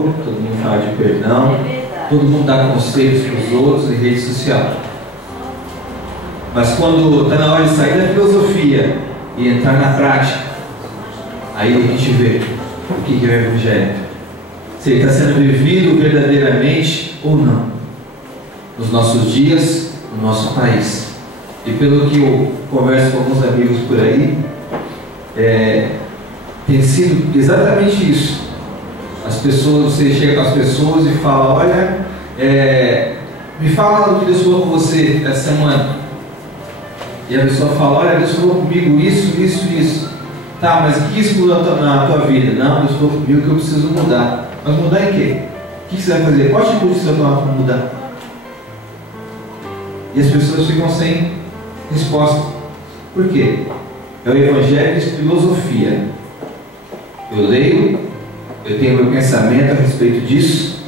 todo mundo fala de perdão, todo mundo dá conselhos para os outros em rede social. Mas quando está na hora de sair da filosofia e entrar na prática, aí a gente vê o que é o Evangelho. Se ele está sendo vivido verdadeiramente ou não, nos nossos dias, no nosso país. E pelo que eu converso com alguns amigos por aí, tem sido exatamente isso. As pessoas, você chega com as pessoas e fala: olha, me fala o que Deus falou com você essa semana. E a pessoa fala: olha, Deus falou comigo isso. Tá, mas o que isso mudou na tua vida? Não, Deus falou comigo que eu preciso mudar. Mas mudar em quê? O que você vai fazer? Qual tipo de você vai tomar para mudar? E as pessoas ficam sem resposta. Por quê? É o Evangelho de filosofia. Eu leio, eu tenho meu pensamento a respeito disso,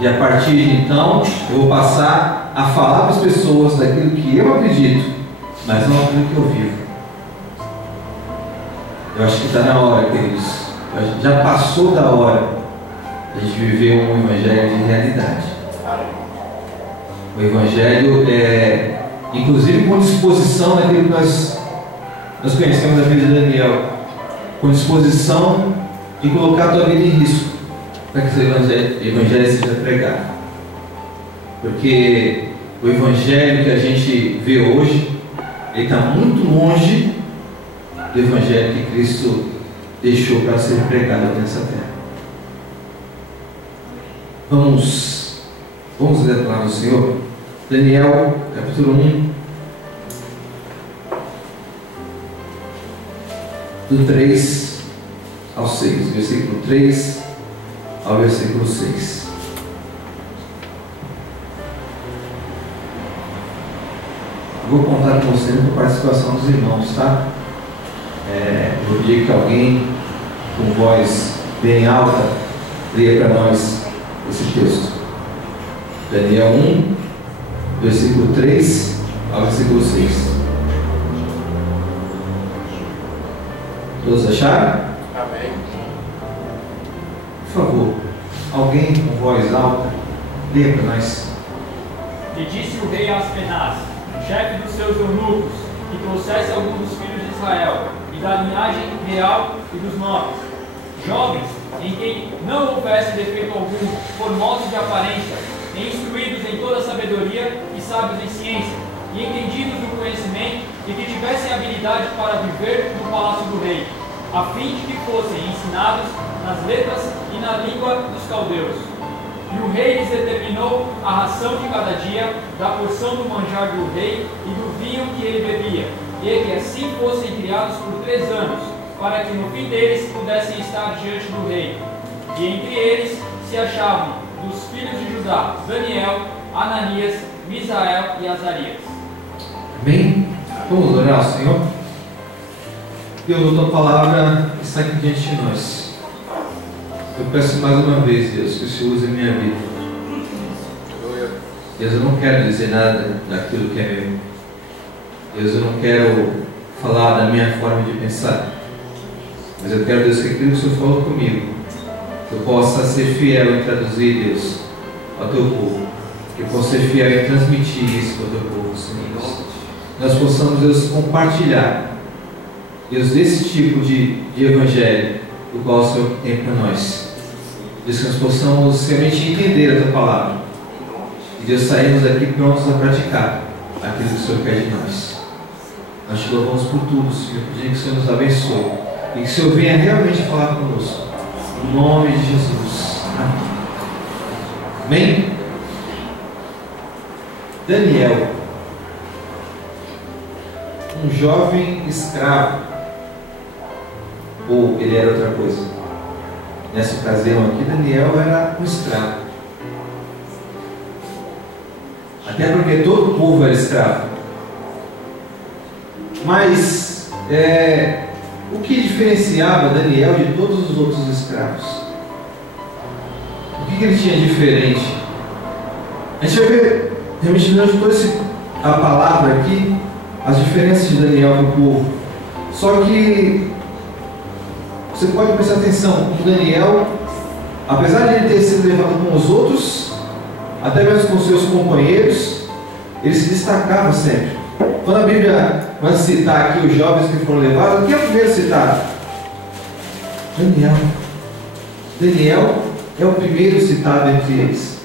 e a partir de então eu vou passar a falar para as pessoas daquilo que eu acredito, mas não aquilo que eu vivo. Eu acho que está na hora, queridos. Já passou da hora a gente viver um Evangelho de realidade. O Evangelho inclusive com disposição daquilo que nós conhecemos da vida de Daniel, com disposição de colocar a tua vida em risco para que esse Evangelho seja pregado. Porque o Evangelho que a gente vê hoje, ele está muito longe do Evangelho que Cristo deixou para ser pregado nessa terra. Vamos ler a palavra do Senhor. Daniel, capítulo 1, do 3 ao 6, versículo 3 ao versículo 6. Eu vou contar com você com a participação dos irmãos, tá? Eu vou pedir que alguém com voz bem alta leia para nós esse texto. Daniel 1, versículo 3 ao versículo 6. Todos acharam? Amém. Por favor, alguém com voz alta, leia para nós. E disse o rei a Aspenaz, chefe dos seus eunucos, que trouxesse alguns dos filhos de Israel, e da linhagem real e dos nobres, jovens, em quem não houvesse defeito algum, formosos de aparência, e instruídos em toda sabedoria e sábios em ciência, e entendidos no conhecimento, e que tivessem habilidade para viver no palácio do rei, a fim de que fossem ensinados nas letras e na língua dos caldeus. E o rei lhes determinou a ração de cada dia, da porção do manjar do rei e do vinho que ele bebia, e que assim fossem criados por 3 anos, para que no fim deles pudessem estar diante do rei. E entre eles se achavam dos filhos de Judá, Daniel, Ananias, Misael e Azarias. Amém? Vamos orar ao Senhor? Deus, a tua palavra está aqui diante de nós. Eu peço mais uma vez, Deus, que o Senhor use a minha vida. Deus, eu não quero dizer nada daquilo que é meu. Deus, eu não quero falar da minha forma de pensar. Mas eu quero, Deus, que aquilo que o Senhor falou comigo, eu possa ser fiel em traduzir, Deus, ao teu povo. Que eu possa ser fiel em transmitir isso ao teu povo, Senhor. Nós possamos, Deus, compartilhar, Deus, desse tipo de evangelho, do qual o Senhor tem para nós. Deus, que nós possamos realmente entender a tua palavra. E Deus, saímos daqui prontos a praticar aquilo que o Senhor quer de nós. Nós te louvamos por tudo, Senhor, pedindo que o Senhor nos abençoe e que o Senhor venha realmente falar conosco. Em nome de Jesus. Amém. Amém? Daniel, um jovem escravo, ou ele era outra coisa? Nessa ocasião aqui, Daniel era um escravo. Até porque todo o povo era escravo. Mas o que diferenciava Daniel de todos os outros escravos? O que ele tinha diferente? A gente vai ver, realmente, durante toda a palavra aqui, as diferenças de Daniel com o povo. Só que você pode prestar atenção, o Daniel apesar de ele ter sido levado com os outros, até mesmo com seus companheiros, ele se destacava sempre. Quando a Bíblia vai citar aqui os jovens que foram levados, quem é o primeiro citado? Daniel. Daniel é o primeiro citado entre eles.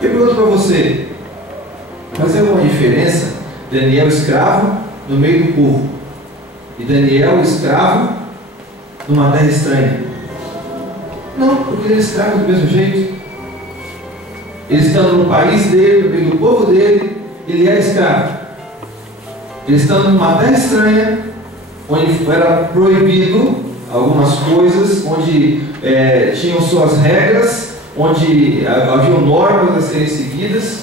Eu pergunto para você, mas é uma diferença Daniel escravo no meio do povo e Daniel escravo numa terra estranha? Não, porque ele é escravo do mesmo jeito. Ele estando no país dele, no meio do povo dele, ele é escravo. Ele estando numa terra estranha, onde era proibido algumas coisas, onde tinham suas regras, onde haviam normas a serem seguidas,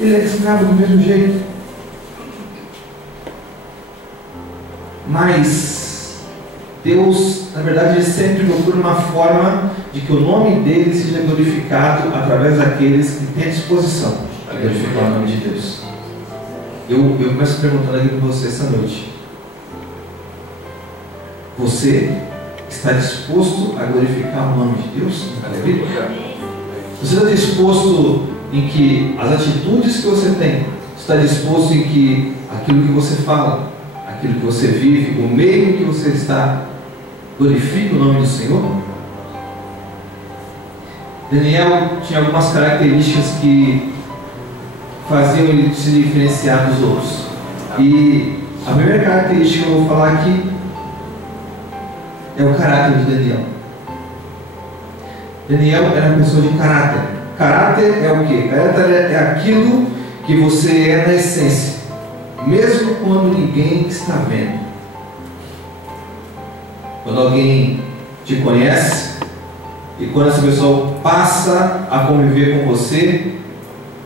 ele é escravo do mesmo jeito. Mas Deus, na verdade, ele sempre procura uma forma de que o nome dele seja glorificado através daqueles que têm disposição a glorificar o nome de Deus. Eu começo perguntando aqui para você essa noite: você está disposto a glorificar o nome de Deus? Aleluia. Você está disposto em que as atitudes que você tem, está disposto em que aquilo que você fala, aquilo que você vive, o meio em que você está, glorifica o nome do Senhor? Daniel tinha algumas características que faziam ele se diferenciar dos outros. E a primeira característica que eu vou falar aqui é o caráter de Daniel. Daniel era uma pessoa de caráter. Caráter é o quê? Caráter é aquilo que você é na essência, mesmo quando ninguém está vendo. Quando alguém te conhece e quando essa pessoa passa a conviver com você,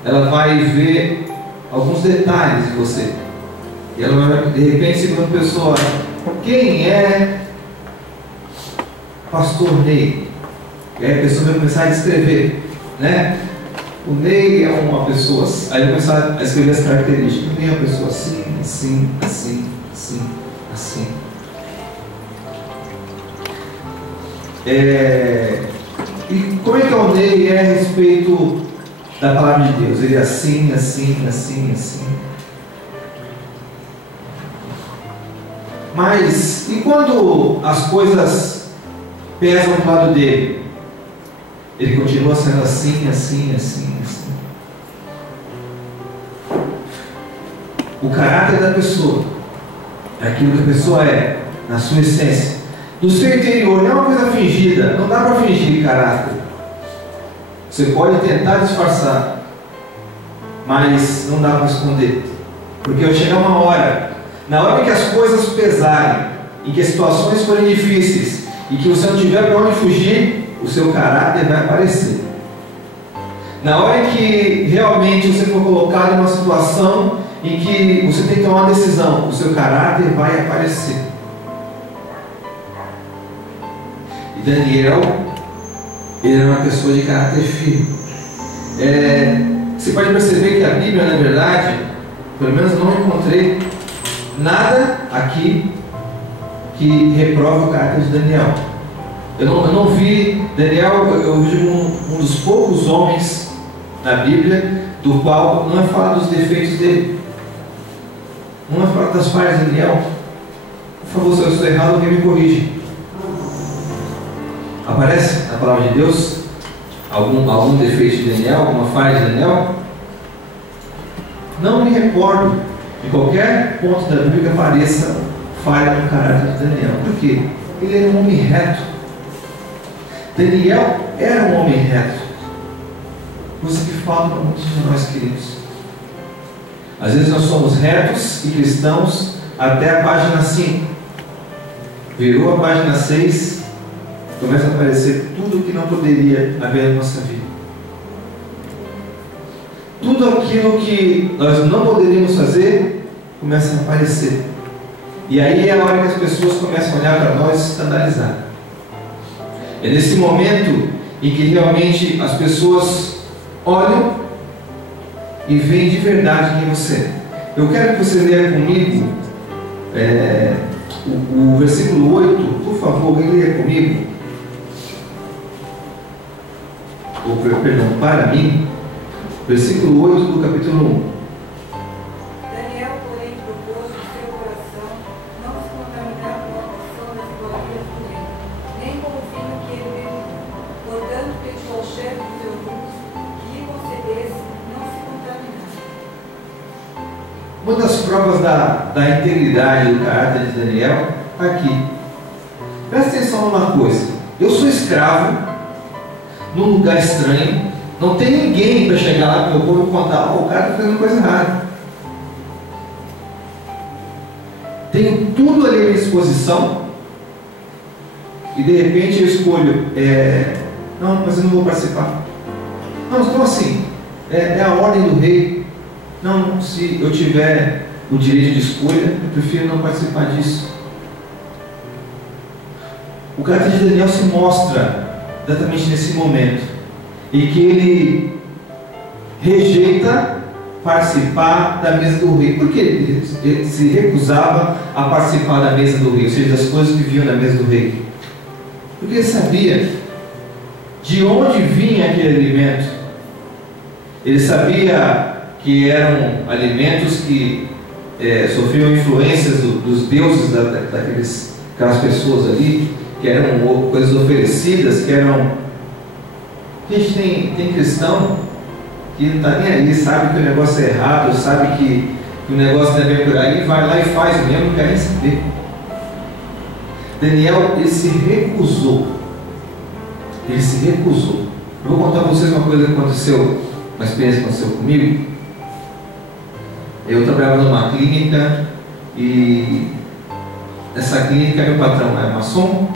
ela vai ver alguns detalhes de você. E ela vai, de repente, se uma pessoa, quem é Pastor Ney? E aí a pessoa vai começar a descrever, né? O Ney é uma pessoa, aí vai começar a escrever as características. O Ney é uma pessoa assim, assim, assim, assim, assim. E como é que o Ney é a respeito da palavra de Deus? Ele é assim, assim, assim, assim. Mas e quando as coisas pesam do lado dele? Ele continua sendo assim, assim, assim, assim. O caráter da pessoa é aquilo que a pessoa é, na sua essência. Do seu interior, não é uma coisa fingida. Não dá para fingir caráter. Você pode tentar disfarçar, mas não dá para esconder. Porque vai chegar uma hora, na hora que as coisas pesarem, em que as situações forem difíceis, e que você não tiver para onde fugir, o seu caráter vai aparecer. Na hora em que realmente você for colocado em uma situação em que você tem que tomar uma decisão, o seu caráter vai aparecer. E Daniel, ele era uma pessoa de caráter firme. Você pode perceber que a Bíblia, na verdade, pelo menos não encontrei nada aqui que reprova o caráter de Daniel. Eu não vi Daniel, eu vi um dos poucos homens na Bíblia do qual não é falado dos defeitos dele, não é falado das falhas de Daniel. Por favor, se eu estou errado, alguém me corrige. Aparece na palavra de Deus algum defeito de Daniel, alguma falha de Daniel? Não me recordo de qualquer ponto da Bíblia que apareça falha no caráter de Daniel. Por quê? Ele era um homem reto. Daniel era um homem reto. Coisa que falta para muitos de nós, queridos. Às vezes nós somos retos e cristãos até a página 5. Virou a página 6, começa a aparecer tudo o que não poderia haver na nossa vida. Tudo aquilo que nós não poderíamos fazer começa a aparecer. E aí é a hora que as pessoas começam a olhar para nós e se escandalizar. É nesse momento em que realmente as pessoas olham e veem de verdade quem você é. Eu quero que você leia comigo o versículo 8, por favor, leia comigo. para mim, versículo 8 do capítulo 1. Daniel, porém, propôs no seu coração não se contaminar com a porção das iguarias do rei, nem com o vinho que ele bebia. Portanto, pediu ao chefe dos eunucos que lhe concedesse não se contaminar. Uma das provas da integridade do caráter de Daniel está aqui. Presta atenção numa coisa. Eu sou escravo num lugar estranho, não tem ninguém para chegar lá para o meu povo e contar: o cara está fazendo coisa errada. Tenho tudo ali à minha disposição e de repente eu escolho: não, mas eu não vou participar. Não, então assim, é a ordem do rei. Não, se eu tiver o direito de escolha, eu prefiro não participar disso. O caráter de Daniel se mostra exatamente nesse momento, em que ele rejeita participar da mesa do rei. Por que ele se recusava a participar da mesa do rei, ou seja, das coisas que vinham da mesa do rei? Porque ele sabia de onde vinha aquele alimento. Ele sabia que eram alimentos que sofriam influências dos deuses daquelas pessoas ali, que eram coisas oferecidas, que eram... Gente, tem cristão que não está nem aí, sabe que o negócio é errado, sabe que o negócio não é bem por aí, vai lá e faz mesmo, não quer nem saber. Daniel, ele se recusou. Ele se recusou. Eu vou contar para vocês uma coisa que aconteceu, uma experiência que aconteceu comigo. Eu trabalhava numa clínica e essa clínica, meu patrão era maçom.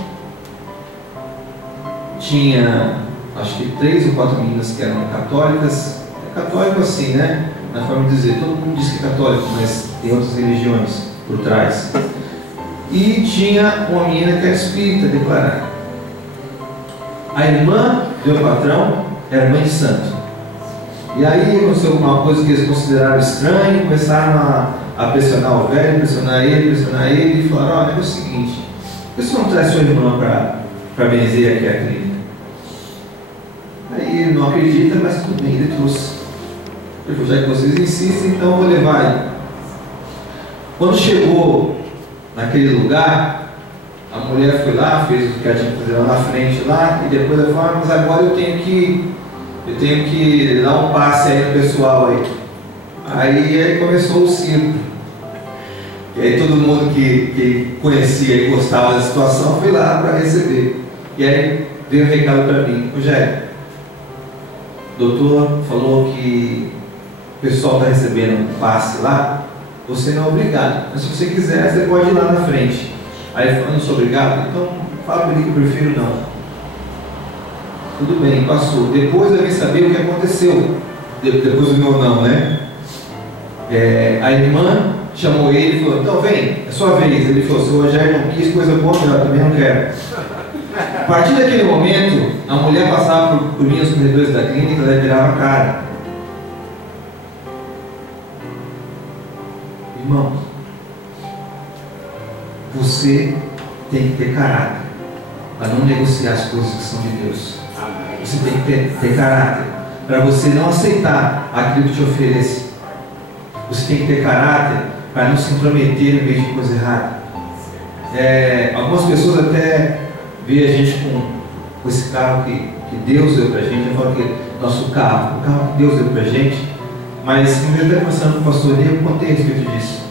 Tinha, acho que 3 ou 4 meninas que eram católicas. É católico assim, né? Na forma de dizer, todo mundo diz que é católico, mas tem outras religiões por trás. E tinha uma menina que era espírita declarada. A irmã do meu patrão era mãe de santo. E aí aconteceu alguma coisa que eles consideraram estranho, começaram a pressionar o velho, pressionar ele, e falaram: olha, é o seguinte, por que você não traz sua irmã para benzer aqui a clínica? Aí ele não acredita, mas tudo bem, ele trouxe. Ele falou: já que vocês insistem, então eu vou levar ele. Quando chegou naquele lugar, a mulher foi lá, fez o que ela tinha que fazer lá na frente lá, e depois ela falou: ah, mas agora eu tenho que dar um passe aí no pessoal aí. Aí começou o circo. E aí todo mundo que conhecia e gostava da situação foi lá para receber. E aí veio um recado para mim: Rogério, o doutor falou que o pessoal está recebendo um passe lá, você não é obrigado, mas se você quiser, você pode ir lá na frente. Aí ele falou: não sou obrigado? Então fala para ele que eu prefiro não. Tudo bem, passou. Depois eu vim saber o que aconteceu. Depois do meu não, né? A irmã chamou ele e falou: então vem, é sua vez. Ele falou: se o Rogério não quis coisa boa, eu também não quero. A partir daquele momento, a mulher passava por mim nos corredores da clínica, ela virava a cara. Irmão, você tem que ter caráter para não negociar as coisas que são de Deus. Você tem que ter caráter para você não aceitar aquilo que te oferece. Você tem que ter caráter para não se intrometer no meio de coisa errada. Algumas pessoas até veem a gente com esse carro que Deus deu para a gente. Eu falo que nosso carro, o carro que Deus deu para a gente. Mas como eu estava conversando com o pastor Ney, eu contei a respeito disso.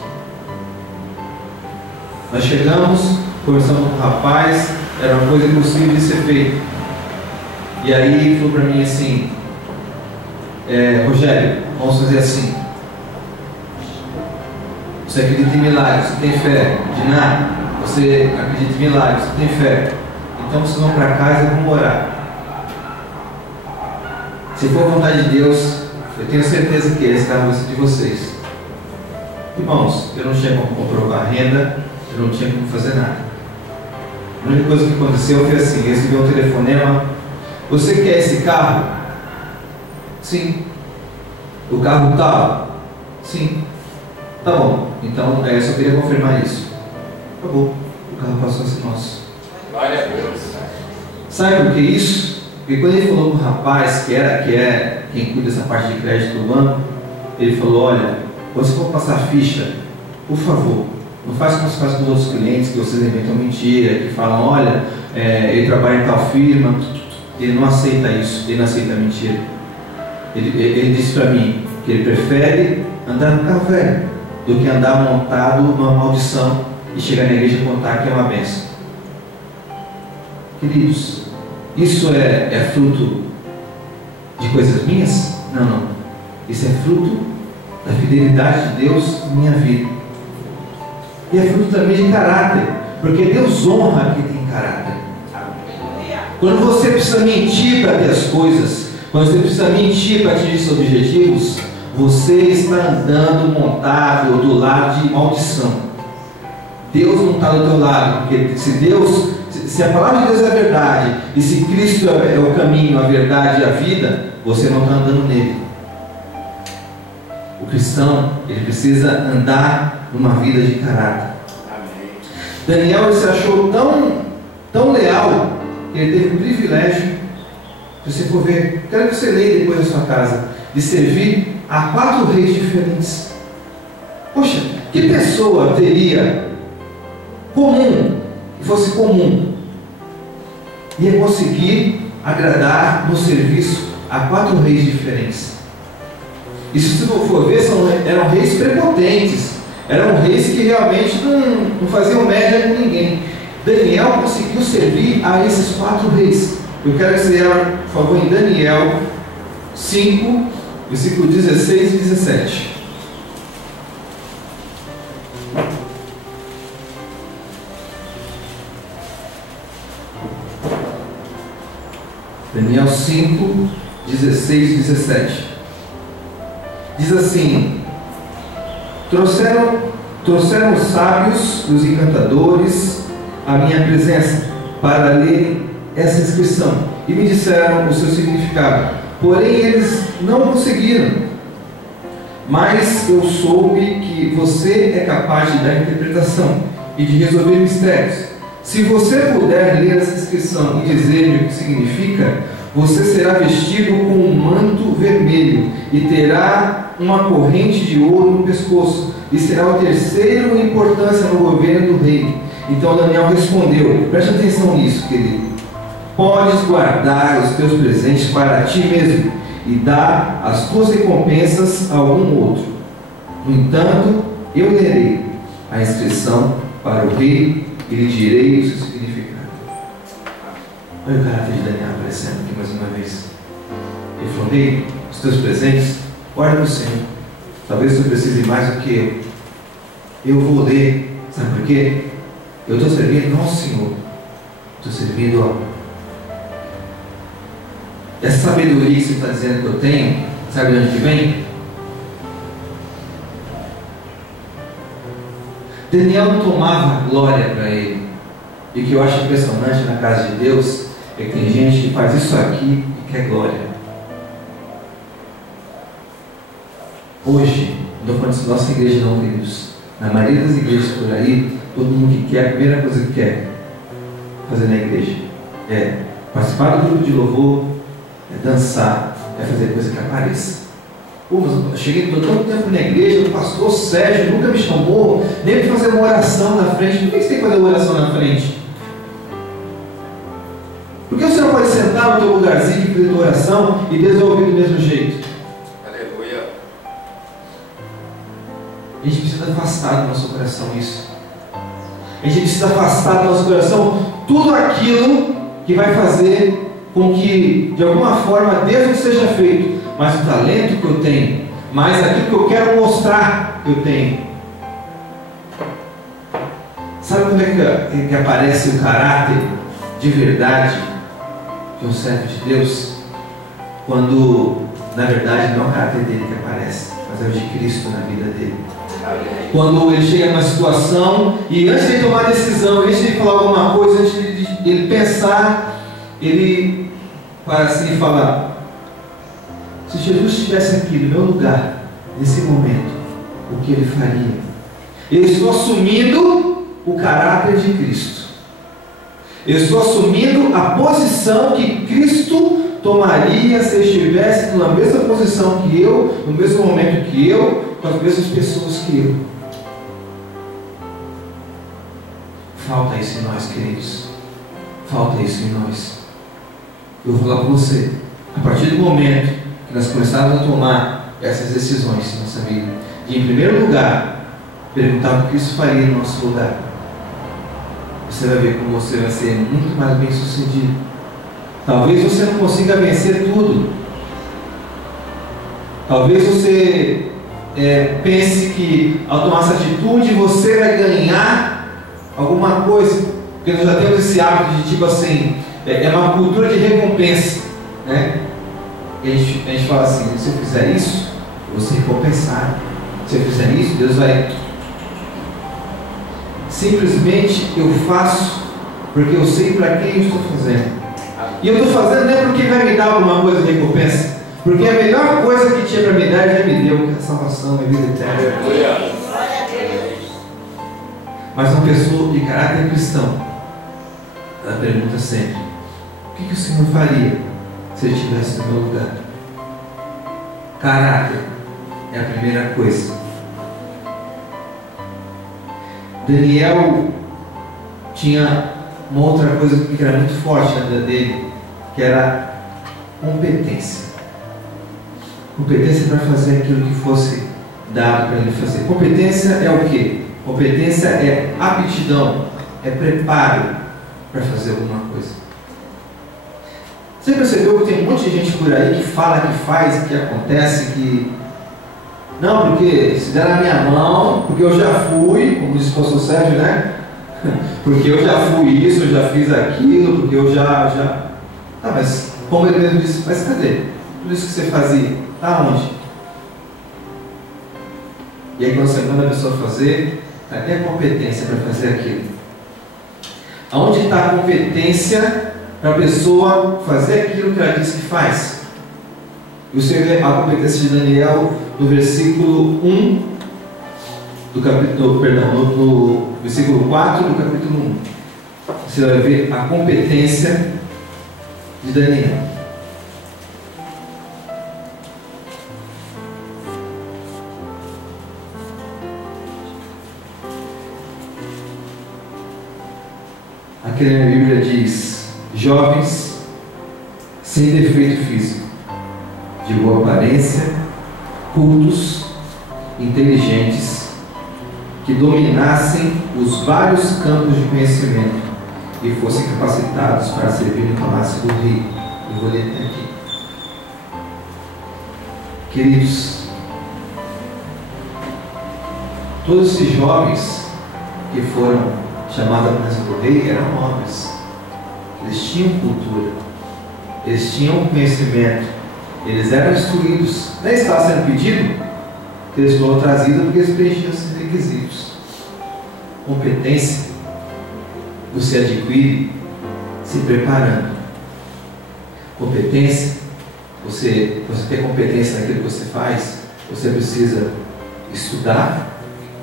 Nós chegamos, conversamos com o rapaz, era uma coisa impossível de ser feita. E aí ele falou para mim assim: Rogério, vamos fazer assim. Você acredita em milagres, você tem fé de nada? Você acredita em milagres, você tem fé? Então vocês vão para casa e vão orar. Se for a vontade de Deus, eu tenho certeza que esse carro vai ser de vocês. Irmãos, eu não tinha como comprovar renda, eu não tinha como fazer nada. A única coisa que aconteceu foi assim: eu recebi um telefonema: você quer esse carro? Sim. O carro tal? Sim. Tá bom, então eu só queria confirmar isso. Acabou. O carro passou a ser nosso. Glória a Deus. Sabe por que isso? Porque quando ele falou com o rapaz, que é quem cuida dessa parte de crédito do banco, ele falou: olha, quando você for passar ficha, por favor, não faça como você faz com os outros clientes, que vocês inventam mentira, que falam: olha, ele trabalha em tal firma. Ele não aceita isso, ele não aceita mentira. Ele disse para mim que ele prefere andar no carro velho do que andar montado numa maldição e chegar na igreja e contar que é uma bênção. Queridos, isso é fruto de coisas minhas? Não, não. Isso é fruto da fidelidade de Deus em minha vida. E é fruto também de caráter, porque Deus honra quem tem caráter. Quando você precisa mentir para ter as coisas, quando você precisa mentir para atingir seus objetivos, você está andando montado do lado de maldição. Deus não está do teu lado, porque se a palavra de Deus é a verdade, e se Cristo é o caminho, a verdade e a vida, você não está andando nele. O cristão, ele precisa andar numa vida de caráter. Amém. Daniel, ele se achou tão leal, que ele teve o privilégio, se você for ver, quero que você leia depois da sua casa, de servir a 4 reis diferentes. Poxa, que pessoa teria comum, que fosse comum, ia conseguir agradar no serviço a 4 reis diferentes? E se você for ver, eram reis prepotentes, eram reis que realmente não faziam média com ninguém. Daniel conseguiu servir a esses 4 reis. Eu quero que você abra, por favor, em Daniel 5, versículo 16 e 17. Daniel 5, 16 e 17. Diz assim: trouxeram os sábios e os encantadores à minha presença para lerem essa inscrição e me disseram o seu significado, porém eles não conseguiram. Mas eu soube que você é capaz de dar interpretação e de resolver mistérios. Se você puder ler essa inscrição e dizer-me o que significa, você será vestido com um manto vermelho e terá uma corrente de ouro no pescoço, e será o terceiro em importância no governo do rei. Então Daniel respondeu, preste atenção nisso, querido: podes guardar os teus presentes para ti mesmo e dar as tuas recompensas a algum outro. No entanto, eu lerei a inscrição para o rei e lhe direi o seu significado. Olha o caráter de Daniel aparecendo aqui mais uma vez. Ele falou: rei, os teus presentes, guarda no Senhor. Talvez você precise mais do que eu. Eu vou ler, sabe por quê? Eu estou servindo não ao Senhor, estou servindo essa sabedoria que você está dizendo que eu tenho. Sabe de onde que vem? Daniel não tomava glória para ele. E o que eu acho impressionante na casa de Deus é que tem gente que faz isso aqui e quer glória. Hoje, não estou falando isso da nossa igreja não, queridos. Na maioria das igrejas por aí, todo mundo que quer, a primeira coisa que quer fazer na igreja é participar do grupo de louvor, é dançar, é fazer coisa que apareça. Pô, mas eu cheguei todo tanto tempo na igreja, o pastor Sérgio nunca me chamou, nem para fazer uma oração na frente. Por que você tem que fazer uma oração na frente? Por que você não pode sentar no teu lugarzinho e fazer tua oração e Deus vai ouvir do mesmo jeito? Aleluia. A gente precisa afastar do nosso coração isso. A gente precisa afastar do nosso coração tudo aquilo que vai fazer com que, de alguma forma, Deus não seja feito, mas o talento que eu tenho, mas aquilo que eu quero mostrar que eu tenho. Sabe como é que aparece o caráter de verdade de um servo de Deus? Quando, na verdade, não é o caráter dele que aparece, mas é o de Cristo na vida dele. Quando ele chega numa situação e antes de tomar decisão, antes de falar alguma coisa, antes de ele pensar, ele para assim falar: se Jesus estivesse aqui no meu lugar, nesse momento, o que ele faria? Eu estou assumindo o caráter de Cristo. Eu estou assumindo a posição que Cristo tomaria se ele estivesse na mesma posição que eu, no mesmo momento que eu, com as mesmas pessoas que eu. Falta isso em nós, queridos. Falta isso em nós. Eu vou falar para você, a partir do momento que nós começarmos a tomar essas decisões em nossa vida, de em primeiro lugar, perguntar o que Cristo faria no nosso lugar, você vai ver como você vai ser muito mais bem sucedido. Talvez você não consiga vencer tudo. Talvez você pense que ao tomar essa atitude você vai ganhar alguma coisa. Porque nós já temos esse hábito de tipo assim, é uma cultura de recompensa, né? E a gente fala assim, se eu fizer isso, eu vou ser recompensado. Se eu fizer isso, Deus vai... Simplesmente eu faço porque eu sei para quem eu estou fazendo. E eu estou fazendo não é porque vai me dar alguma coisa de recompensa, porque a melhor coisa que tinha para me dar já me deu, que é a salvação, a vida eterna. Mas uma pessoa de caráter cristão, ela pergunta sempre: o que o Senhor faria se Ele estivesse no meu lugar? Caráter é a primeira coisa. Daniel tinha uma outra coisa que era muito forte na vida dele, que era competência. Competência para fazer aquilo que fosse dado para ele fazer. Competência é o quê? Competência é aptidão, é preparo para fazer alguma coisa. Você percebeu que tem um monte de gente por aí que fala, que faz, que acontece, que... Não, porque se der na minha mão, porque eu já fui, como disse o pastor Sérgio, né? Porque eu já fui isso, eu já fiz aquilo, porque eu já... Tá, mas como ele mesmo disse, mas cadê? Tudo isso que você fazia, tá onde? E aí quando você manda a pessoa fazer, cadê a competência para fazer aquilo? Aonde está a competência para a pessoa fazer aquilo que ela disse que faz? E você vê a competência de Daniel no versículo 1 do capítulo, no versículo 4 do capítulo 1. Você vai ver a competência de Daniel. Aqui na minha Bíblia diz: jovens sem defeito físico, de boa aparência, cultos, inteligentes, que dominassem os vários campos de conhecimento e fossem capacitados para servir no palácio do rei. Eu vou ler até aqui. Queridos, todos esses jovens que foram chamados à presença do rei eram nobres. Eles tinham cultura, eles tinham conhecimento, eles eram instruídos. Não estava sendo pedido que eles foram trazidos porque eles preenchiam esses requisitos. Competência você adquire se preparando. Competência, você ter competência naquilo que você faz, você precisa estudar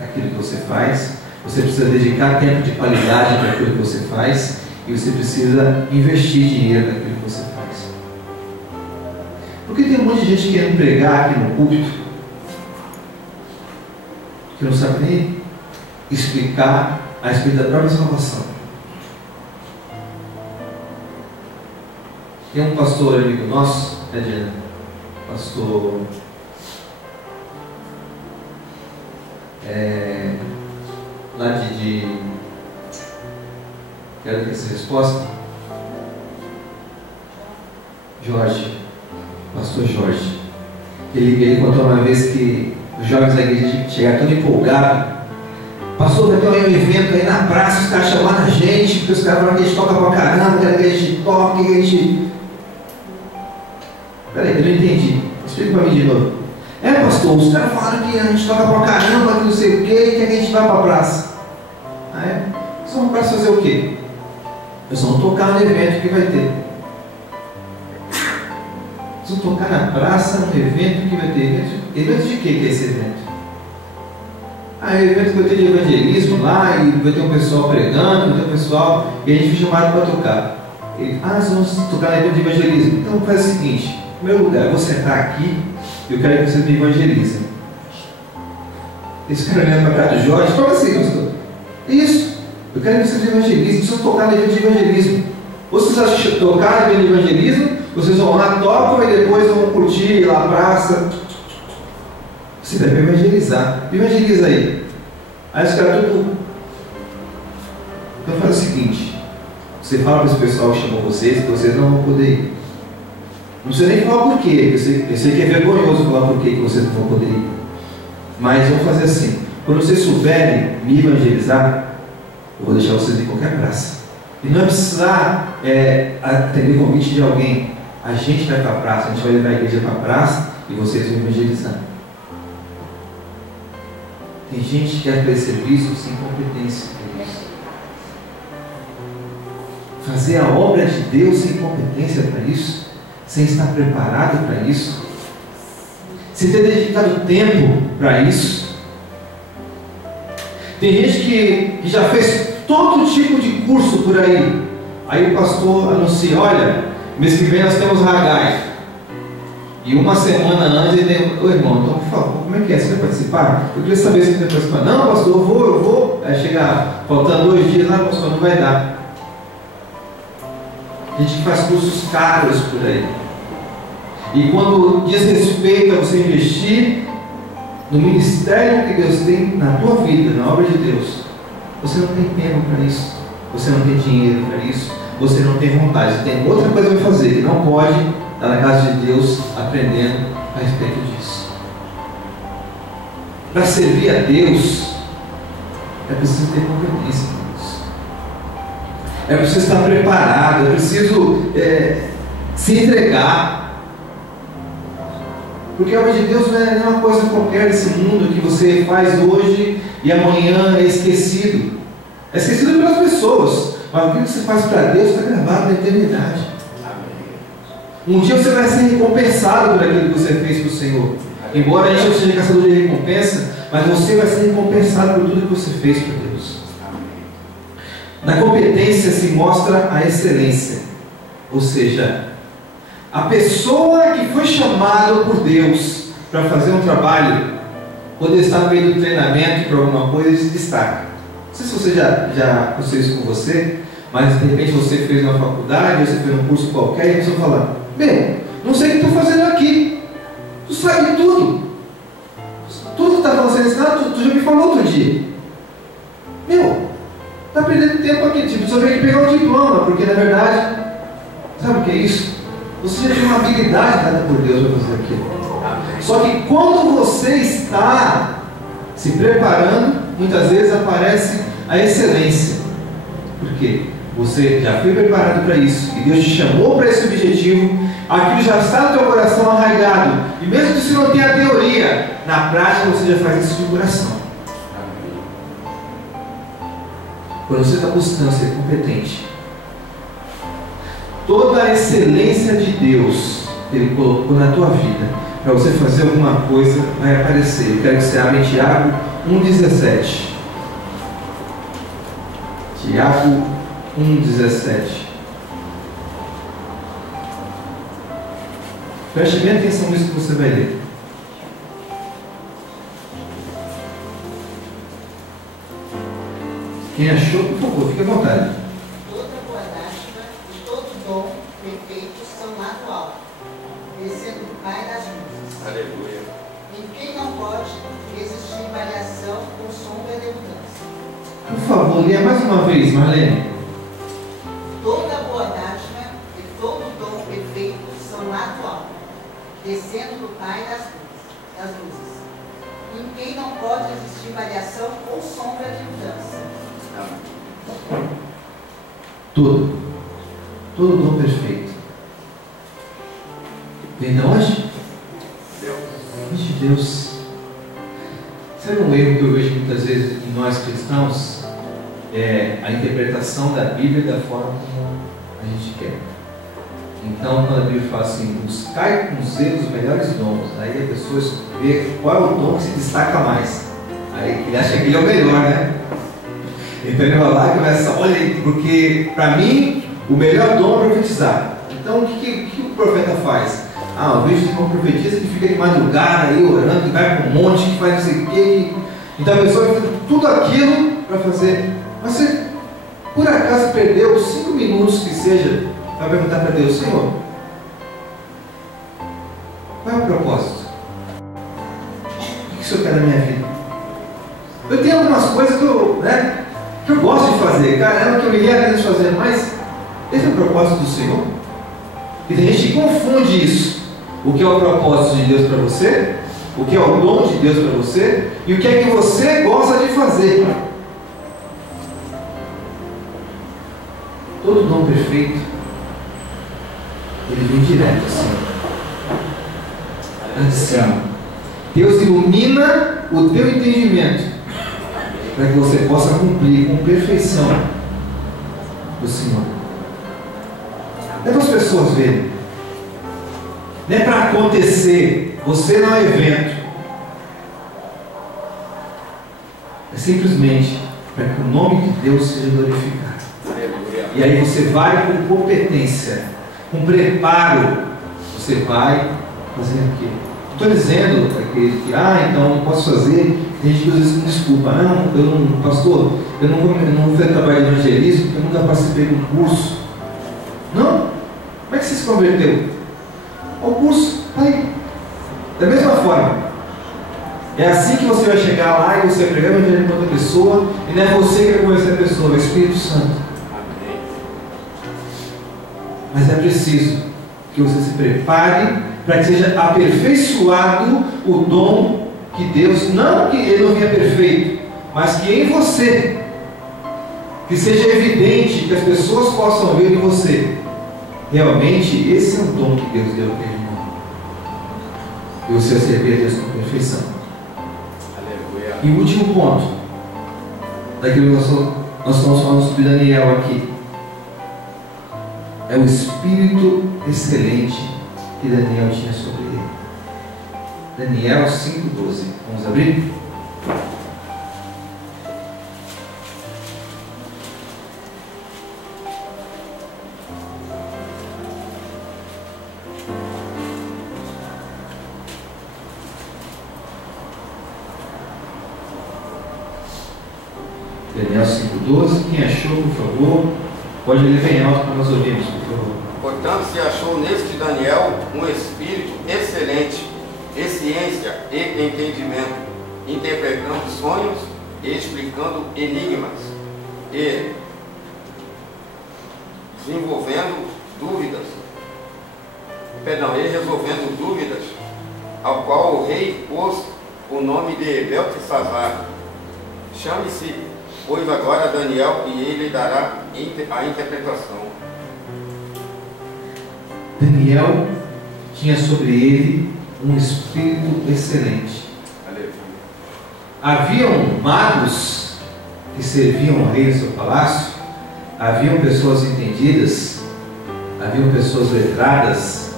aquilo que você faz, você precisa dedicar tempo de qualidade para aquilo que você faz e você precisa investir dinheiro naquilo que você faz. Porque tem um monte de gente querendo pregar aqui no púlpito que não sabe nem explicar a respeito da própria salvação. Tem um pastor amigo nosso, né, Diana? Pastor lá de quero ter essa resposta. Jorge, pastor Jorge. Ele contou uma vez que os jovens da igreja chegaram todo empolgados. Pastor, vai ter um evento aí na praça, os caras chamando a gente, porque os caras falaram que a gente toca pra caramba, que a gente toca, que a gente... Peraí, eu não entendi. Explica pra mim de novo. Pastor, os caras falaram que a gente toca pra caramba, que não sei o que, e que a gente vai pra praça. Vocês vão pra praça fazer o quê? Eles vão tocar no evento que vai ter. Vocês vão tocar na praça, no evento que vai ter. Evento de que é esse evento? evento que eu tenho de evangelismo lá, e vai ter um pessoal pregando, vai ter um pessoal, e a gente foi chamado para tocar. Ele, nós vamos tocar na evento de evangelismo. Então faz o seguinte, em primeiro lugar, eu vou sentar aqui, e eu quero que vocês me evangelizem. Eles ficaram olhando para a cara do Jorge, como assim, pastor? Isso, eu quero que vocês me evangelizem, precisam tocar na evento de evangelismo. Ou vocês acham que tocar na evento de evangelismo, vocês vão lá, tocam e depois vão curtir lá a praça. Você deve evangelizar. Evangeliza aí. Aí os caras tudo. Então faz o seguinte: você fala para esse pessoal que chamou vocês que vocês não vão poder ir. Não sei nem falar por quê. Eu sei que é vergonhoso falar por quê que vocês não vão poder ir. Mas vamos fazer assim: quando vocês souberem me evangelizar, eu vou deixar vocês em qualquer praça. E não é precisar atender o convite de alguém. A gente vai para a praça, a gente vai levar a igreja para a praça e vocês vão evangelizar. Tem gente que quer fazer serviço sem competência. Fazer a obra de Deus sem competência para isso, sem estar preparado para isso, sem ter dedicado tempo para isso. Tem gente que já fez todo tipo de curso por aí. Aí o pastor anuncia: olha, mês que vem nós temos Hagai. E uma semana antes ele tem: ô irmão, então por favor, como é que é? Você vai participar? Eu queria saber se você vai participar. Não, pastor, eu vou. Aí chega faltando 2 dias, pastor, não vai dar. A gente faz cursos caros por aí. E quando diz respeito a você investir no ministério que Deus tem na tua vida, na obra de Deus, você não tem tempo para isso, você não tem dinheiro para isso, você não tem vontade, você tem outra coisa para fazer, que não pode estar na casa de Deus aprendendo a respeito disso. Para servir a Deus, é preciso ter competência para isso. É preciso estar preparado, é preciso se entregar. Porque a obra de Deus não é uma coisa qualquer desse mundo que você faz hoje e amanhã é esquecido. É esquecido pelas pessoas, mas o que você faz para Deus está gravado na eternidade. Um dia você vai ser recompensado por aquilo que você fez para o Senhor. Embora a gente não seja caçador de recompensa, mas você vai ser recompensado por tudo que você fez para Deus. Na competência se mostra a excelência, ou seja, a pessoa que foi chamada por Deus para fazer um trabalho, quando ele está no meio do treinamento para alguma coisa, ele se destaca. Não sei se você já aconteceu isso com você, mas de repente você fez uma faculdade, você fez um curso qualquer, e a pessoa fala: bem, não sei o que estou fazendo aqui, tu sabe tudo, tudo que está sendo ensinado, tu já me falou outro dia. Meu, está perdendo tempo aqui, tipo, só veio aqui pegar um diploma, porque na verdade, sabe o que é isso? Você já tem uma habilidade dada por Deus para fazer aquilo. Só que quando você está se preparando, muitas vezes aparece a excelência. Por quê? Você já foi preparado para isso, e Deus te chamou para esse objetivo, aquilo já está no teu coração arraigado, e mesmo que você não tenha teoria, na prática você já faz isso de coração. Quando você está buscando ser competente, toda a excelência de Deus que Ele colocou na tua vida, para você fazer alguma coisa, vai aparecer. Eu quero que você abra em Tiago 1,17. Tiago 1,17. Preste bem atenção nisso que você vai ler. Quem achou, por favor, fique à vontade. Toda boa dádiva e todo dom perfeito são lá do alto, descendo do Pai das luzes. Aleluia. Em quem não pode existir variação ou sombra de mudança. Por favor, leia mais uma vez, Marlene. Toda boa dádiva e todo dom perfeito são lá do alto, descendo do Pai das luzes. Em quem não pode existir variação ou sombra de mudança. Todo dom perfeito vem de onde? Vem de Deus. Sabe um erro que eu vejo muitas vezes em nós cristãos? É a interpretação da Bíblia da forma como a gente quer. Então, quando a Bíblia fala assim: buscai com zelo os melhores dons, aí a pessoa vê qual é o dom que se destaca mais. Aí ele acha que ele é o melhor, né? Então ele vai lá e começa, olha, porque para mim o melhor dom é profetizar. Então o que o profeta faz? Eu vejo que uma profetiza que fica de madrugada aí orando, que vai para um monte, que faz não sei o quê. Então a pessoa vai fazer tudo aquilo para fazer. Mas você, por acaso, perdeu 5 minutos que seja para perguntar para Deus: Senhor, qual é o propósito? O que o Senhor quer na minha vida? Eu tenho algumas coisas que eu gosto de fazer, caramba, que eu iria às vezes fazer, mas esse é o propósito do Senhor? E tem gente que confunde isso. O que é o propósito de Deus para você, o que é o dom de Deus para você, e o que é que você gosta de fazer. Todo dom perfeito, ele vem direto assim. Deus ilumina o teu entendimento para que você possa cumprir com perfeição do Senhor. É para as pessoas verem. Não é para acontecer. Você não é evento. É simplesmente para que o nome de Deus seja glorificado. E aí você vai com competência, com preparo, você vai fazer aquilo. Não estou dizendo que então não posso fazer. Tem gente que às vezes me desculpa. Pastor, eu não fui trabalho de evangelismo porque eu nunca participei de um curso. Não? Como é que você se converteu? O curso está aí. Da mesma forma. É assim que você vai chegar lá e você vai pregar o evangelho para outra pessoa, e não é você que vai conhecer a pessoa, é o Espírito Santo. Mas é preciso que você se prepare para que seja aperfeiçoado o dom que Deus, não que ele não venha perfeito, mas que em você, que seja evidente, que as pessoas possam ver em você. Realmente, esse é o dom que Deus deu para ele. E você vai servir a Deus com perfeição. Aleluia. E o último ponto, daquilo que nós estamos falando sobre Daniel aqui, é o espírito excelente que Daniel tinha sobre ele. Daniel 5:12. Vamos abrir? Daniel 5:12. Quem achou, por favor, pode ler bem alto para nós ouvirmos, por favor. Portanto, se achou neste Daniel um espírito excelente, de ciência e entendimento, interpretando sonhos e explicando enigmas, e resolvendo dúvidas, ao qual o rei pôs o nome de Beltesazar. Chame-se, pois, agora Daniel, e ele dará a interpretação. Daniel tinha sobre ele um espírito excelente. Aleluia. Haviam magos que serviam ao rei no seu palácio, haviam pessoas entendidas, haviam pessoas letradas,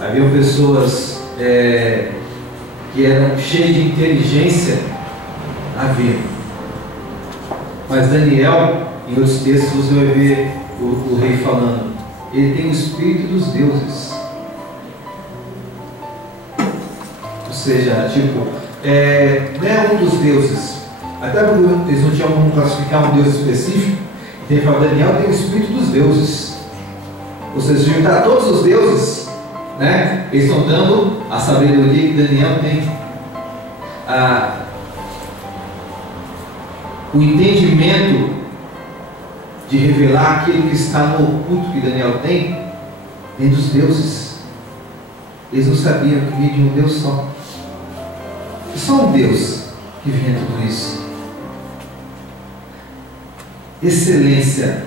haviam pessoas que eram cheias de inteligência, haviam. Mas Daniel, em outros textos, você vai ver o rei falando, ele tem o espírito dos deuses. Ou seja, não é um dos deuses. Até porque eles não tinham como classificar um deus específico. Então ele fala, Daniel tem o espírito dos deuses. Ou seja, se juntar todos os deuses, né, eles estão dando a sabedoria que Daniel tem. O entendimento de revelar aquilo que está no oculto que Daniel tem, vem dos deuses. Eles não sabiam que vinha de um Deus só. E só um Deus que vinha tudo isso. Excelência.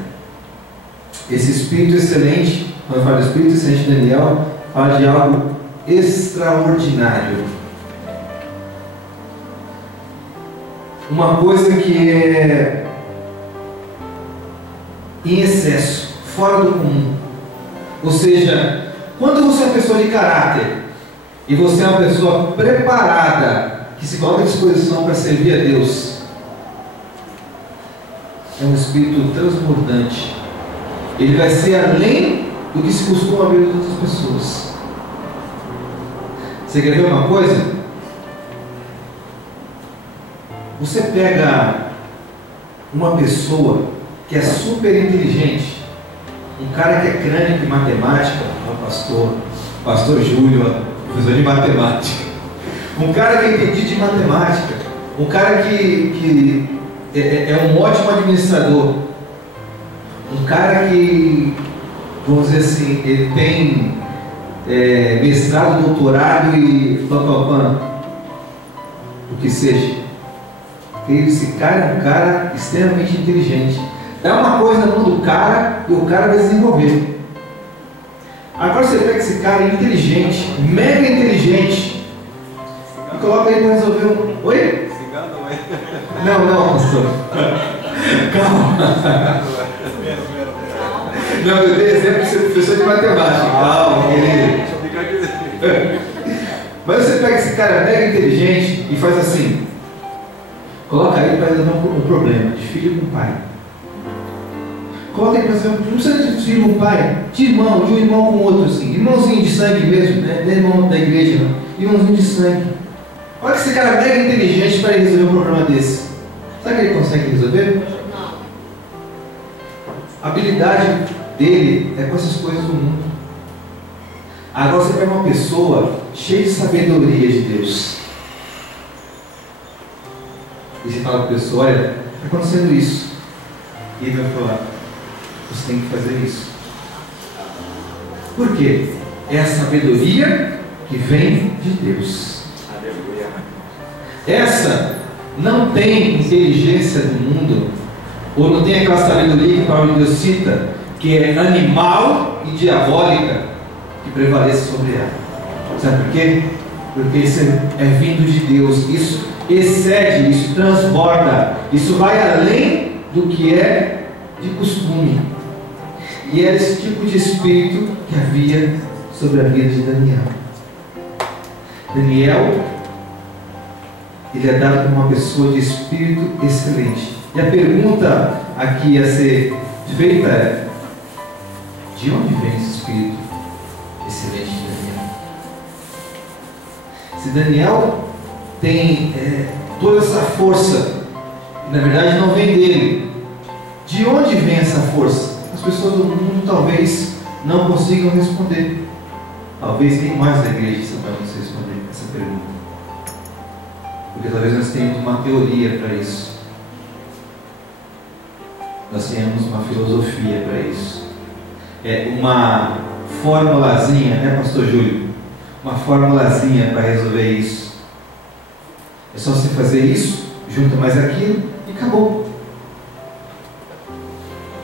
Esse espírito excelente, quando fala do espírito excelente de Daniel, fala de algo extraordinário. Uma coisa que é em excesso, fora do comum. Ou seja, quando você é uma pessoa de caráter e você é uma pessoa preparada, que que se coloca à disposição para servir a Deus, é um espírito transbordante. Ele vai ser além do que se costuma ver das outras pessoas. Você quer ver uma coisa? Você pega uma pessoa que é super inteligente, um cara que é crânio em matemática, pastor Júlio, professor de matemática, um cara que é entendido de matemática, um cara que é um ótimo administrador, um cara que, vamos dizer assim, ele tem mestrado, doutorado e o que seja. Esse cara é um cara extremamente inteligente. Dá uma coisa na mão do cara e o cara vai desenvolver. Agora você pega esse cara inteligente, mega inteligente, e coloca ele para resolver um... Oi? Não, pastor. Calma. Não, eu dei exemplo de ser professor de matemática. Calma, querido. Mas você pega esse cara mega inteligente e faz assim. Coloca ele para resolver um problema de filho com pai. Coloca ele para resolver, não precisa de filho com pai, de um irmão com outro assim. Irmãozinho de sangue mesmo, né? Não é irmão da igreja, não. Irmãozinho de sangue. Olha que esse cara mega inteligente para ele resolver um problema desse. Sabe o que ele consegue resolver? A habilidade dele é com essas coisas do mundo. Agora você pega uma pessoa cheia de sabedoria de Deus. E você fala para a pessoa, olha, está acontecendo isso. E ele vai falar, você tem que fazer isso. Por quê? É a sabedoria que vem de Deus. Essa não tem inteligência do mundo, ou não tem aquela sabedoria que a palavra de Deus cita, que é animal e diabólica, que prevalece sobre ela. Sabe por quê? Porque isso é vindo de Deus. Isso excede, isso transborda, isso vai além do que é de costume. E era esse tipo de espírito que havia sobre a vida de Daniel. Daniel, ele é dado como uma pessoa de espírito excelente. E a pergunta aqui a ser feita é: de onde vem esse espírito excelente de Daniel? Se Daniel tem toda essa força, na verdade não vem dele, de onde vem essa força? As pessoas do mundo talvez não consigam responder. Talvez nem mais da igreja saibam responder essa pergunta, porque talvez nós tenhamos uma teoria para isso, nós tenhamos uma filosofia para isso, uma formulazinha, né, pastor Júlio? Uma formulazinha para resolver isso. É só você fazer isso, junta mais aquilo e acabou.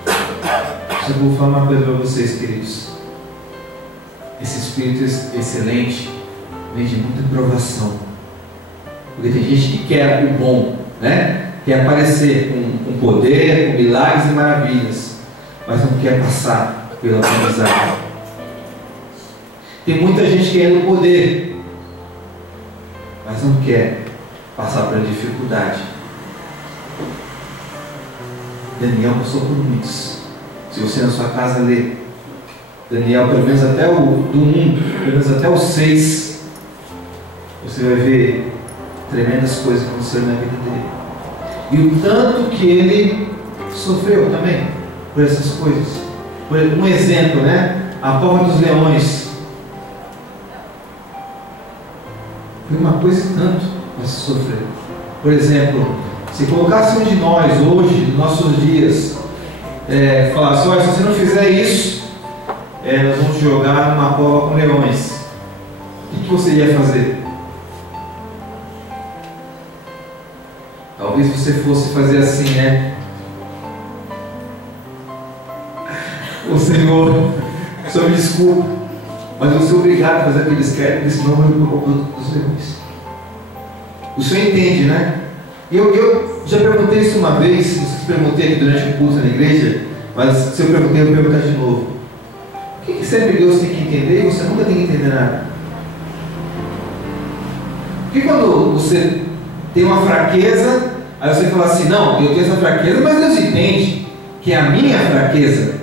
Só vou falar uma coisa para vocês, queridos. Esse espírito excelente vem de muita provação. Porque tem gente que quer o bom, né? Quer aparecer com poder, com milagres e maravilhas, mas não quer passar pela aprendizagem. Tem muita gente querendo poder, mas não quer passar pela dificuldade. Daniel passou por muitos. Se você na sua casa ler Daniel, pelo menos até do 1, pelo menos até o 6, você vai ver tremendas coisas que aconteceram na vida dele. E o tanto que ele sofreu também por essas coisas. Por um exemplo, né? A cova dos leões. Foi uma coisa tanto para se sofrer. Por exemplo, se colocasse um de nós hoje, nos nossos dias, falasse, olha, se você não fizer isso, nós vamos te jogar numa cova com leões. O que você ia fazer? Talvez você fosse fazer assim, né? O Senhor me desculpa, mas eu sou obrigado a fazer aqueles créditos, senão eu não vou dos leões. O Senhor entende, né? Eu já perguntei isso uma vez, não sei se perguntei aqui durante o culto na igreja, mas se eu perguntei, eu vou perguntar de novo. O que sempre Deus tem que entender e você nunca tem que entender nada? Porque quando você tem uma fraqueza, aí você fala assim, não, eu tenho essa fraqueza, mas Deus entende que é a minha fraqueza.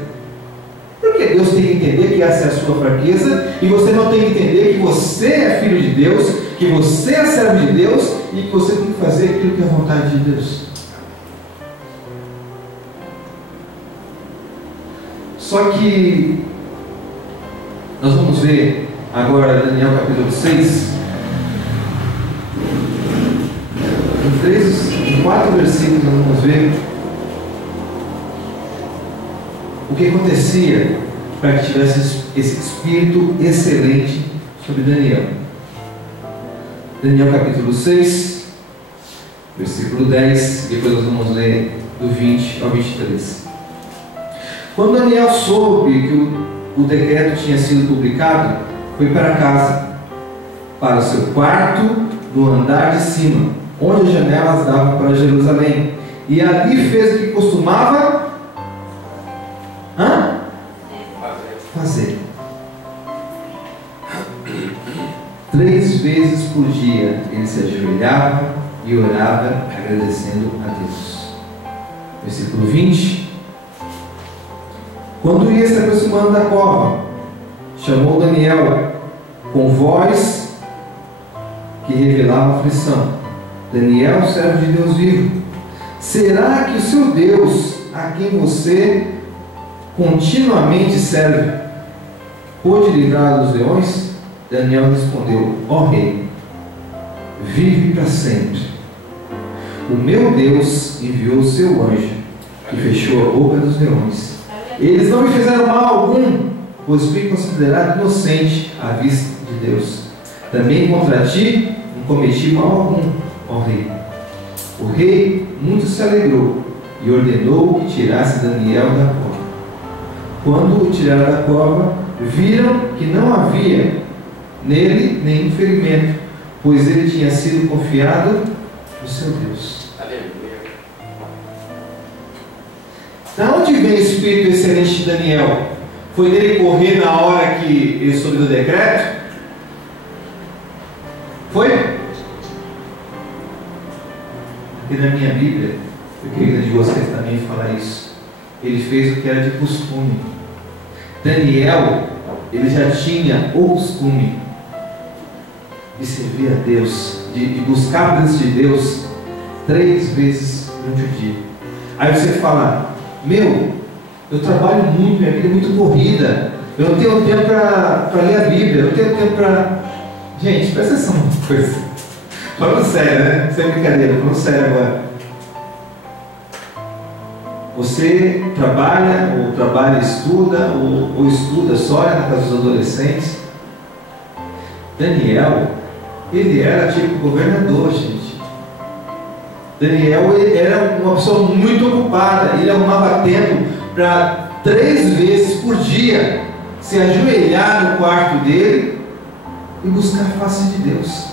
Porque Deus tem que entender que essa é a sua fraqueza, e você não tem que entender que você é filho de Deus, que você é servo de Deus, e que você tem que fazer aquilo que é a vontade de Deus. Só que nós vamos ver agora Daniel capítulo 6, em 4 versículos nós vamos ver o que acontecia para que tivesse esse espírito excelente sobre Daniel. Daniel capítulo 6, versículo 10, depois nós vamos ler do 20 ao 23. Quando Daniel soube que o decreto tinha sido publicado, foi para casa, para o seu quarto no andar de cima, onde as janelas davam para Jerusalém, e ali fez o que costumava fazer. 3 vezes por dia ele se ajoelhava e orava, agradecendo a Deus. Versículo 20. Quando ia se aproximando da cova, chamou Daniel com voz que revelava aflição. Daniel, servo de Deus vivo, será que o seu Deus, a quem você continuamente serve, pôde livrar dos leões? Daniel respondeu, ó rei, vive para sempre. O meu Deus enviou o seu anjo, que fechou a boca dos leões. Eles não me fizeram mal algum, pois fui considerado inocente à vista de Deus. Também contra ti não cometi mal algum, ó rei. O rei muito se alegrou e ordenou que tirasse Daniel da cova. Quando o tiraram da cova, viram que não havia nele nenhum ferimento, pois ele tinha sido confiado no seu Deus. Da onde vem o espírito excelente de Daniel? Foi dele correr na hora que ele soube do decreto? Foi? Aqui na minha Bíblia, eu queria de vocês também falar isso. Ele fez o que era de costume. Daniel, ele já tinha o costume de servir a Deus, de buscar a presença de Deus 3 vezes durante o dia. Aí você fala, eu trabalho muito, minha vida é muito corrida, eu não tenho tempo para ler a Bíblia, eu não tenho tempo para... Gente, presta atenção uma coisa. Falando sério, né? Sem brincadeira, falando sério agora. Você trabalha e estuda, ou estuda só na casa dos adolescentes. Daniel, ele era tipo governador, gente. Daniel, ele era uma pessoa muito ocupada. Ele arrumava tempo para 3 vezes por dia se ajoelhar no quarto dele e buscar a face de Deus.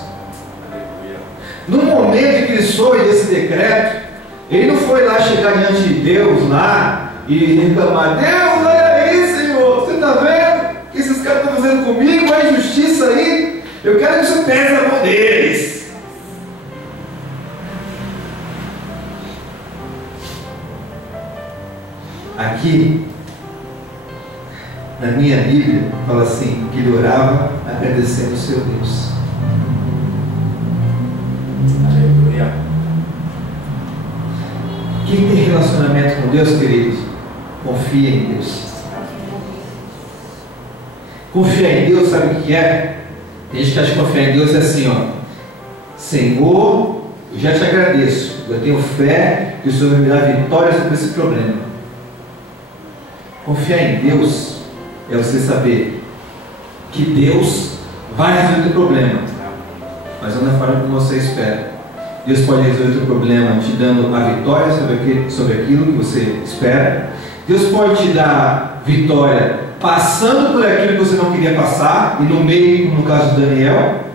No momento que ele soube desse decreto, ele não foi lá chegar diante de Deus lá e reclamar, Deus, olha aí, Senhor, você está vendo o que esses caras estão fazendo comigo, a injustiça aí, eu quero que você pese a mão deles. Aqui, na minha Bíblia, fala assim, que ele orava agradecendo o seu Deus. Aleluia. Quem tem relacionamento com Deus, queridos, confia em Deus. Confiar em Deus, sabe o que é? Tem gente que acha que confiar em Deus é assim, ó. Senhor, eu já te agradeço. Eu tenho fé que o Senhor vai me dar vitória sobre esse problema. Confiar em Deus é você saber que Deus vai resolver o problema, mas não da forma como você espera. Deus pode resolver o problema te dando a vitória sobre aquilo que você espera. Deus pode te dar vitória passando por aquilo que você não queria passar, e no meio, como no caso de Daniel.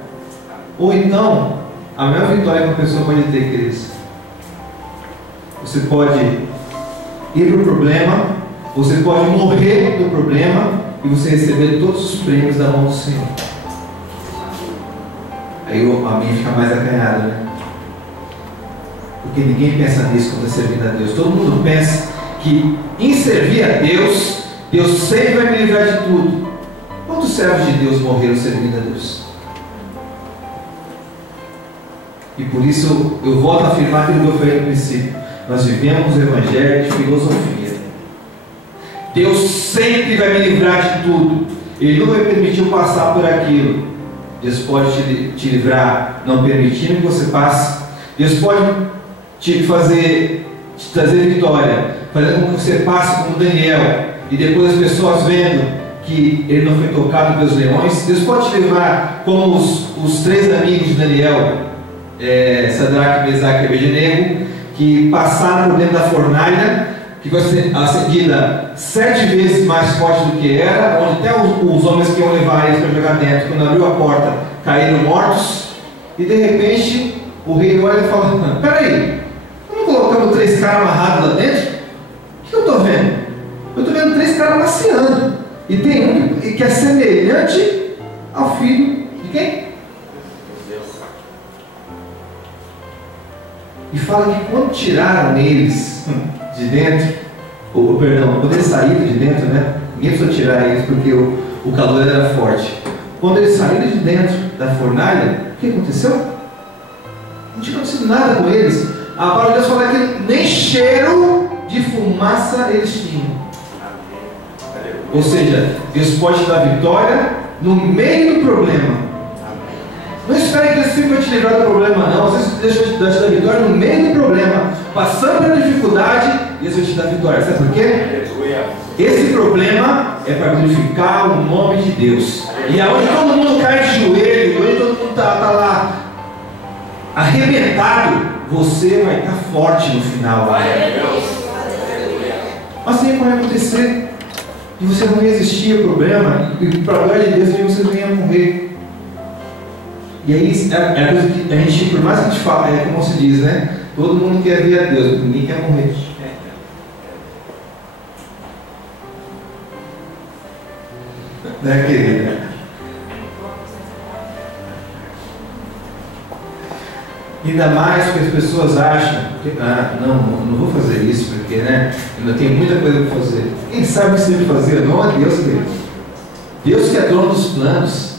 Ou então, a maior vitória que uma pessoa pode ter, queridos, você pode ir para o problema, você pode morrer do problema e você receber todos os prêmios da mão do Senhor. Aí a minha fica mais acanhada, né? Porque ninguém pensa nisso quando está servindo a Deus. Todo mundo pensa que em servir a Deus, Deus sempre vai me livrar de tudo. Quantos servos de Deus morreram servindo a Deus? E por isso eu volto a afirmar aquilo que eu falei no princípio. Nós vivemos o evangelho de filosofia. Deus sempre vai me livrar de tudo. Ele não me permitiu passar por aquilo. Deus pode te livrar não permitindo que você passe. Deus pode te trazer vitória, fazendo com que você passe como Daniel, e depois as pessoas vendo que ele não foi tocado pelos leões. Deus pode te levar como os 3 amigos de Daniel, Sadraque, Mesaque e Abednego, que passaram por dentro da fornalha, que foi acendida 7 vezes mais forte do que era, onde até os homens que iam levar eles para jogar dentro, quando abriu a porta, caíram mortos. E de repente o rei olha e fala: peraí, não colocamos 3 caras amarrados lá dentro? O que eu estou vendo? Eu estou vendo 3 caras maciando, e tem um que é semelhante ao filho de quem? E fala que quando tiraram eles de dentro, quando eles saíram de dentro, né? Ninguém precisou tirar eles porque o calor era forte. Quando eles saíram de dentro da fornalha, o que aconteceu? Não tinha acontecido nada com eles. A palavra de Deus fala que nem cheiro de fumaça eles tinham. Ou seja, Deus pode te dar vitória no meio do problema. Não espere que Deus sempre vai te livrar do problema, não. Às vezes Deus vai te dar vitória no meio do problema. Passando pela dificuldade, Deus vai te dar vitória. Sabe por quê? Esse problema é para glorificar o nome de Deus. E aonde todo mundo cai de joelho, onde todo mundo está lá arrebentado, você vai estar forte no final. Mas sempre vai acontecer. E você não ia existir o problema. E para a glória de Deus, você não ia morrer. E aí, é a coisa que a gente, por mais que a gente fale, é como se diz, né? Todo mundo quer ver a Deus, ninguém quer morrer. Né, querida? Ainda mais porque as pessoas acham que, não vou fazer isso, porque, né? Ainda tenho muita coisa para fazer. Quem sabe o que você deve fazer? Não é Deus, querido. Deus que é dono dos planos.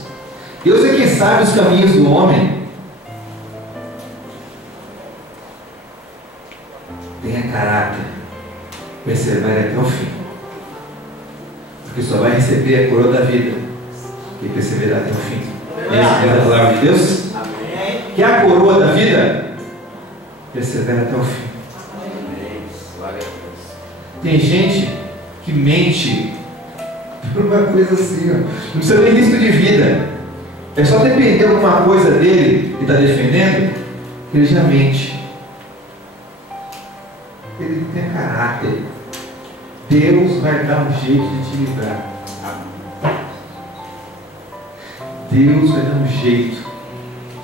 Deus é quem sabe os caminhos do homem. Tenha caráter, persevere até o fim, porque só vai receber a coroa da vida e perseverar até o fim. Essa é a palavra de Deus. Que é a coroa da vida, persevera até o fim. Tem gente que mente por uma coisa assim, não precisa nem risco de vida. É só depender de alguma coisa dele que está defendendo, que ele já mente. Ele tem caráter. Deus vai dar um jeito de te livrar. Deus vai dar um jeito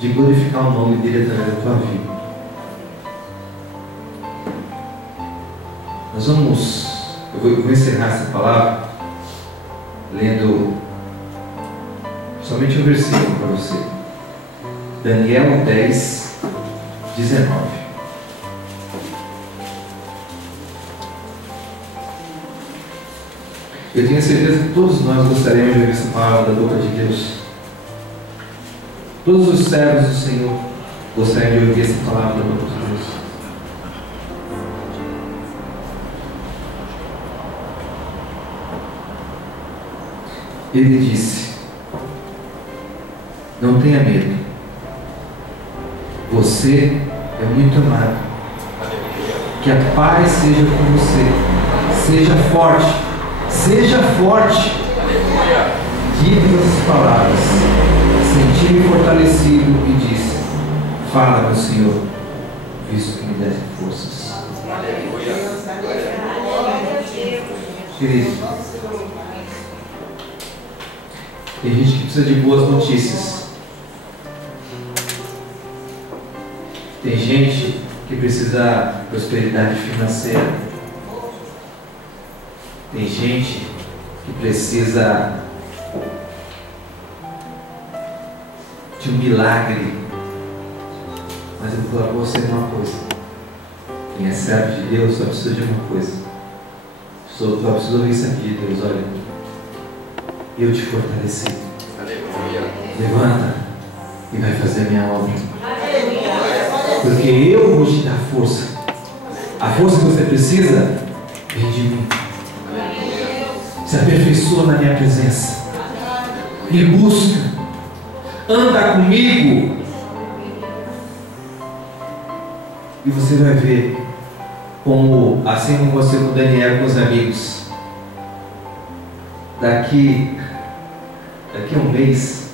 de glorificar o nome dele através da tua vida. Eu vou encerrar essa palavra lendo somente um versículo para você. Daniel 10, 19. Eu tenho certeza que todos nós gostaríamos de ouvir essa palavra da boca de Deus. Todos os servos do Senhor gostariam de ouvir essa palavra da boca de Deus. Ele disse: não tenha medo. Você é muito amado. Que a paz seja com você. Seja forte. Seja forte. Dito essas palavras, senti-me fortalecido e disse: fala, meu Senhor, visto que me desse forças. Querido, tem gente que precisa de boas notícias. Tem gente que precisa de prosperidade financeira. Tem gente que precisa de um milagre. Mas eu vou falar para você uma coisa: Quem é servo de Deus só precisa de uma coisa. Só precisa ouvir isso aqui, Deus, olha. Eu te fortaleci. Aleluia. Levanta e vai fazer a minha obra. Porque eu vou te dar força. A força que você precisa vem de mim. Se aperfeiçoa na minha presença. Me busca. Anda comigo. E você vai ver como, assim como você com Daniel, com os amigos, daqui a um mês,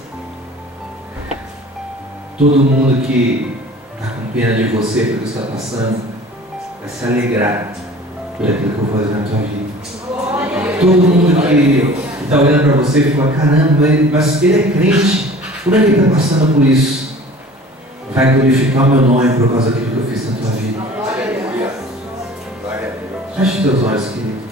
todo mundo que está com pena de você, pelo que está passando, vai se alegrar por aquilo que eu vou fazer na tua vida. Todo mundo que está olhando para você e fala, caramba, mas ele é crente, como é que ele está passando por isso? Vai glorificar o meu nome por causa daquilo que eu fiz na tua vida. Glória a Deus. Feche os teus olhos, querido.